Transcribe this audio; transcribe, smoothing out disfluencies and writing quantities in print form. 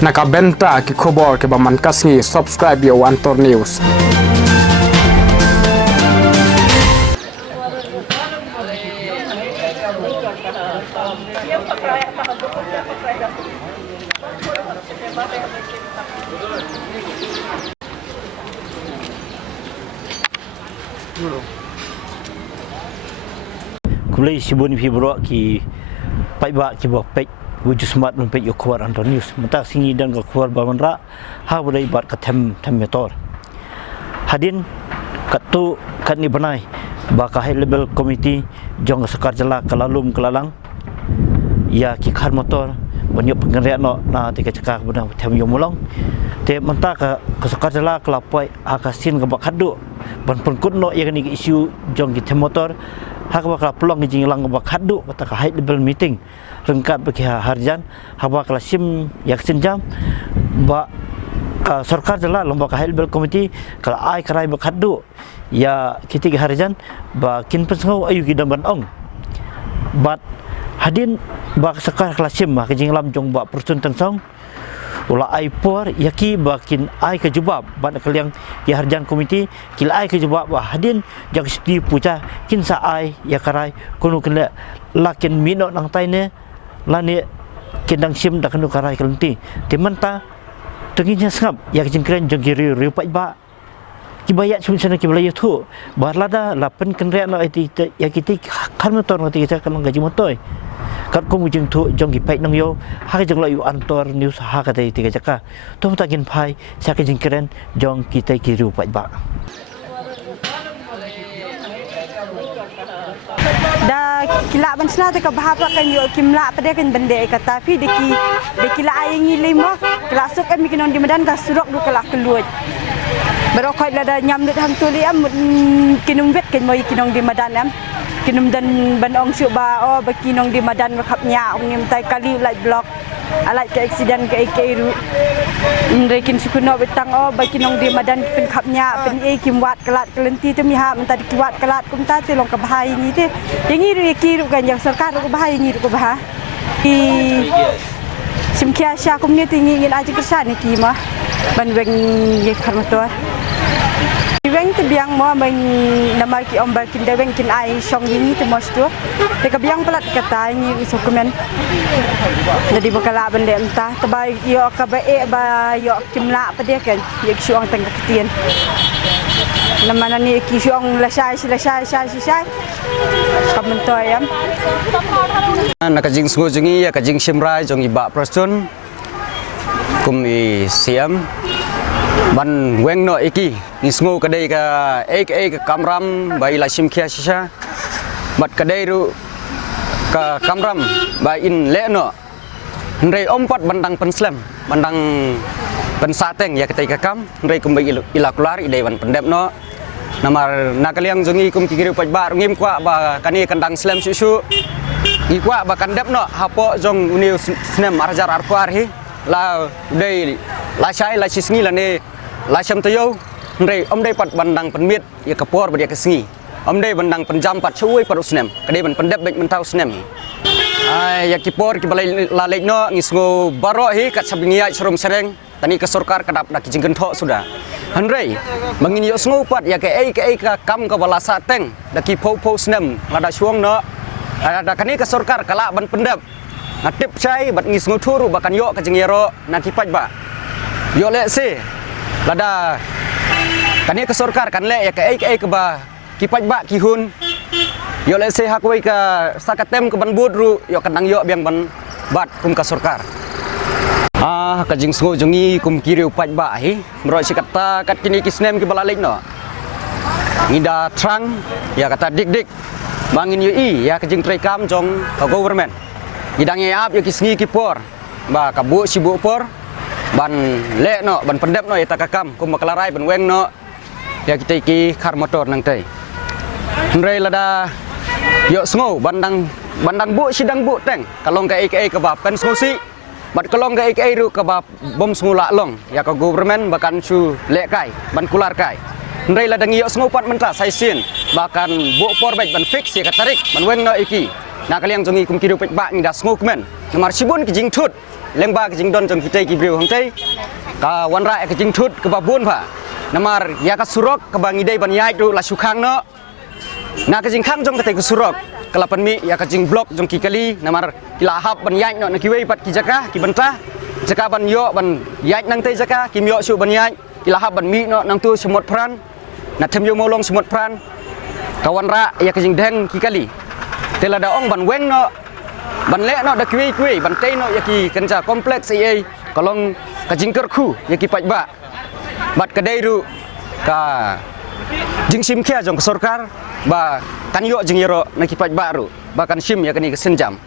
Nakabenta ki khobor ke baman kasngi subscribe yo Antor News. Kulai sibun fibro ki pai ba ki bok pek wujud smart mun pek yo kuar Antor News mata singi dan ko kuar bamanra ha budai bat ka them metor hadin katu kan ni banai ba ka high level committee jong sekar jala kalalum kelalang ya ki khar motor banyak pengeria no na tika cakak benda them yo mulong te mata ka sekar jala kelapai akasin ka bakhadu ban pengkut no ya ni isu jong ki them motor hak bakal pelong jing lang bakhadu kata ka high level meeting rengkat bagi harjan haba kelasim yaksin jam ba sarkar jala lomba ka high level committee kala ai karai bakhadu ya kiti harjan ba kin pensau ayu ki damban ong bat hadin ba sakar kelasim ma jing lam jong ba persun tengsong ula ai por yaki bakin ai ke jubab ban kaliang ya harjan komiti kil ai ke jubab ba hadin jak di puja kin sa ai ya karai kunu kena lakin mino nang taine lani kendang sim dak kenu karai kelenti timanta tenginya sangap ya jingkren jongiri riu pai ba kibayat sunsana kibalaya tu barlada lapen kenrea no iti ya kiti kan motor ngati kita kan gaji motoy kat ko mujing tu jong ki pai nang yo ha ka jong la yu Antor News ha ka tai tiga jaka to ta gin pai sa ka jingkren jong kita ki riu pai ba da kila ban sna ta ka bahapa kan yo kimla pada kan bende ka tapi de la ayi limo kila suk kan mikinon di medan ka surok du kala keluat berokoi la da nyam de hang tuli am kinum vet kan moi kinong di medan am kinum dan ban ong syuk ba oh ba kinong di medan khap nya ong nim tai kali lai blok alai ke accident ke ru rekin sukuno betang oh ba kinong di medan pen khap nya pen kim wat kelat kelenti tu mi ha men tadi kiwat kelat kum ta te long ka bahai ni te yang ru ki ru kan yang sarkar ru bahai ni ru bah ki simkia sha kum ni tingi ngin aja kersa ni ki mah ban weng ye kharmator weng te biang mo ban nama ki om ba kin de weng kin ai song ni te mos tu te ka biang pelat kata ni dokumen jadi bakala bende entah tebai yo ka ba e ba yo kimla pa dia kan ye suang teng ketien nama ni ki suang lasai kamentoy am nakajing sngojungi ya kajing simrai jong iba person kumi siam ban weng no iki nisngo kadai ka ek kamram bai la simkhia sisa bat kadai ru ka kamram bai in le no ndrei ompat bandang penslam bandang pensateng ya ketai ka kam ndrei kumbai ila kular idai ban pendep no namar nakaliang jungi kum kigiru paj bar ngim kwa ba kani kandang slam susu ikwa ba kandep no hapo jong uniu snem arjar arpuar hi la dei la chai la chisngi la ne la cham tayo ndrei om dei pat bandang penmit ya kapor ba dia kesngi om dei bandang penjam pat chui pat usnem kadai ban pendep bek mentau snem ai ya kipor ki balai la lek no ngisngo baro hi kat sabingia serum sereng tani ke sarkar kadap dak jingken tho sudah handrei mangin yo sngo pat ya ke ka kam ka bala sateng daki po snem lada chuang no ada kani ke sarkar kala ban pendep ngatip chai bat ngisngo thuru bakan yo ka jingero nakipaj ba yo le se lada kani ke sarkar kan le ya ke ba kipaj ba kihun yo le se hakoi ka sakatem ke ban budru yo kadang yo biang ban bat kum ka sarkar kajing sngo jongi kum kiri upaj ba hi mroi sikata kat kini kisnem ki balalik no ngida trang ya kata dik bangin yu i ya kajing trekam jong ka government ngidang ap ya kisngi ki por ba kabu sibu por ban le no ban pendep no ya takakam kum makalarai ban weng no ya kita ki khar motor nang tai ndrei lada yo sngo bandang bu sidang bu teng kalong ka ka ba pen skosi bat kalong ka ru ka ba bom smula long ya ka government bakan su le kai ban kular kai ndrei la dangi yo sngopat mentra sai sin bakan bu por baik ban fix ya ka tarik ban weng no iki na kaliang jongi kum kidu pek ba ngi das ngok men namar sibun ke jing thut lengba ke jing don jong kita ki briu hang tei ka wanra ke jing thut ke babun pha namar ya ka surok ke bangi dei ban yai tu la sukhang no na ke jing khang jong ke surok kelapan mi ya ka jing blok jong ki kali namar kila hap ban yai no na ki wei pat ki jaka ki banta jaka ban yo ban yai nang tei jaka kim yo su ban yai kila hap ban mi no nang tu semut pran na them yo molong semut pran kawan ra ya ke jing deng ki kali tela da ong ban weng no ban le no da kui ban tei no ya ki kenca kompleks ai kolong ka jing kerku ya ki paj ba bat ka dei ru ka jing sim kya jong ka sarkar ba kan yo jing yero na ki paj ba ru ba kan sim ya kani ke senjam